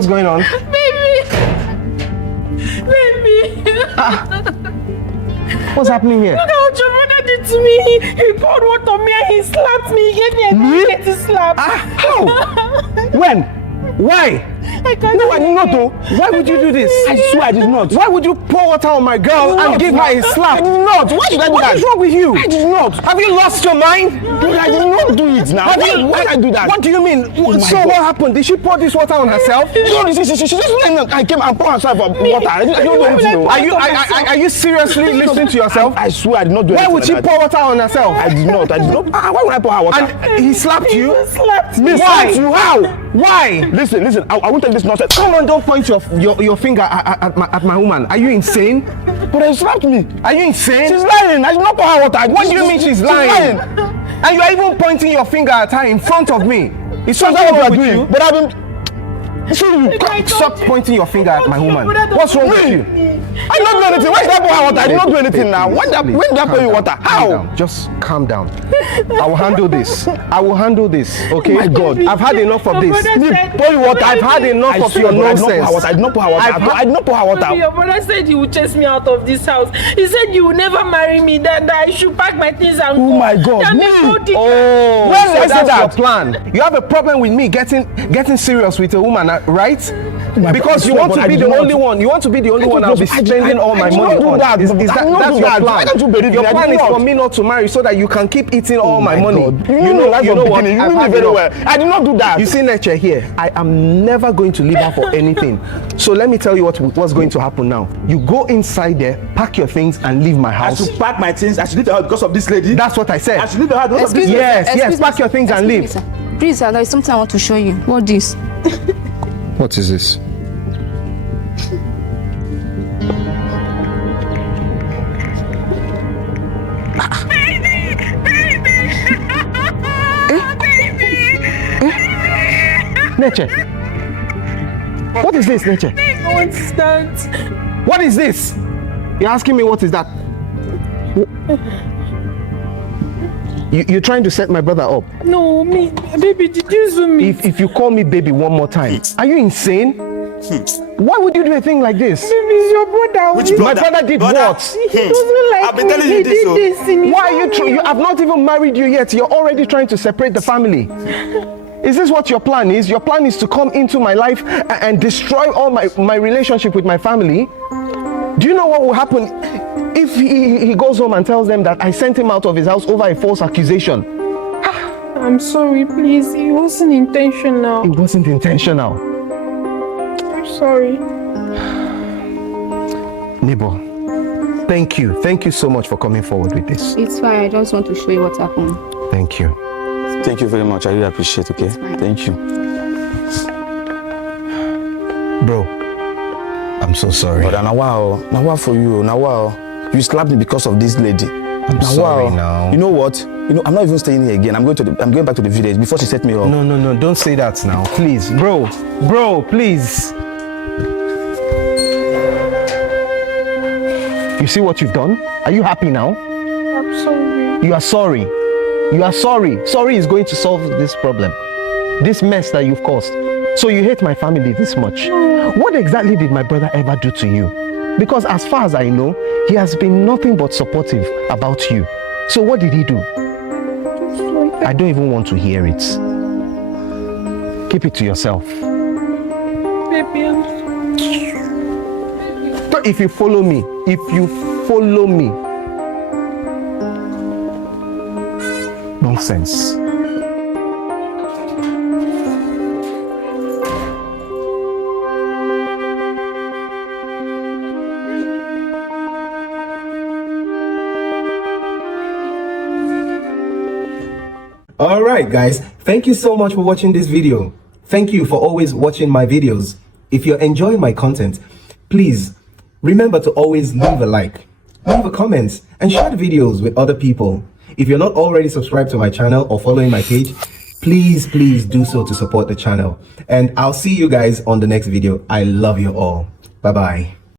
what's going on? Baby. What's happening here? Look at what your brother did to me. He poured water on me and he slapped me. He gave me a negative slap. How? When? Why? I can't. No, I did not do. Why would you do this? I swear I did not. Why would you pour water on my girl and give her a slap? I did not. Why should I do that? What is wrong with you? I did not. Have you lost your mind? Dude, I did not do it now. Why did I do that? What do you mean? So what happened? Did she pour this water on herself? No, she just I came and poured herself water. I don't do anything. Are you seriously listening to yourself? I swear I did not do anything. Why would she pour water on herself? I did not. Why would I pour her water? And he slapped you? He slapped me. Why? How? Why? Listen. I won't take this nonsense. Come on, don't point your finger at my woman. Are you insane? But he slapped me. Are you insane? She's lying. I did not pour her water. What do you mean she's lying? And you are even pointing your finger at her in front of me. Is something wrong with you? But I've been... Stop pointing your finger at my woman. What's wrong with you? I did not do anything. Why did I pour her water? I did not do anything now. When did I pour you water? How? Just calm down. I will handle this. Okay? Oh my God. I've had enough of this. Pour you water. I've had enough of your nonsense. I did not pour her water. I did not pour her water. Your brother said he would chase me out of this house. He said you will never marry me. That I should pack my things and go. Oh my God. Oh, so that's your plan. You have a problem with me getting serious with a woman, right? Because you want to be the only one. You want to be the only one I'll be spending all my money on. That's your plan. Your plan is for me not to marry so that you can keep eating all my money. You know what? You know very well. I did not do that. You see Neche here. I am never going to leave her for anything. So let me tell you what's going to happen now. You go inside there, pack your things, and leave my house. I should pack my things. I should leave the house because of this lady. That's what I said. I should leave the house because of this lady. Yes. Pack your things and leave. Please, sir, there is something I want to show you. What is? What is this? Neche, what is this, Neche? What is that? What is this? You're asking me what is that? You're trying to set my brother up? No, me, baby, did you zoom me? If you call me baby one more time, are you insane? Why would you do a thing like this? Baby, it's your brother. Which brother? My brother did what? He doesn't like I've been telling you this. Why are you I've not even married you yet. You're already trying to separate the family. Is this what your plan is? Your plan is to come into my life and destroy all my relationship with my family? Do you know what will happen if he goes home and tells them that I sent him out of his house over a false accusation? I'm sorry, please. It wasn't intentional. It wasn't intentional. I'm sorry. Neighbor, thank you. Thank you so much for coming forward with this. It's fine. I just want to show you what happened. Thank you. Thank you very much. I really appreciate it, okay? Thank you. Bro, I'm so sorry. But now for you. Now you slapped me because of this lady. I'm sorry now. You know what? I'm not even staying here again. I'm going back to the village before she set me up. No, don't say that now. Please, bro, please. You see what you've done? Are you happy now? I'm sorry. You are sorry. You are sorry. Sorry is going to solve this problem. This mess that you've caused. So you hate my family this much. What exactly did my brother ever do to you? Because as far as I know, he has been nothing but supportive about you. So what did he do? I don't even want to hear it. Keep it to yourself. Baby, I'm sorry. If you follow me, nonsense. Alright guys, thank you so much for watching this video. Thank you for always watching my videos. If you're enjoying my content, please remember to always leave a like, leave a comment, and share the videos with other people. If you're not already subscribed to my channel or following my page, please do so to support the channel. And I'll see you guys on the next video. I love you all. Bye bye.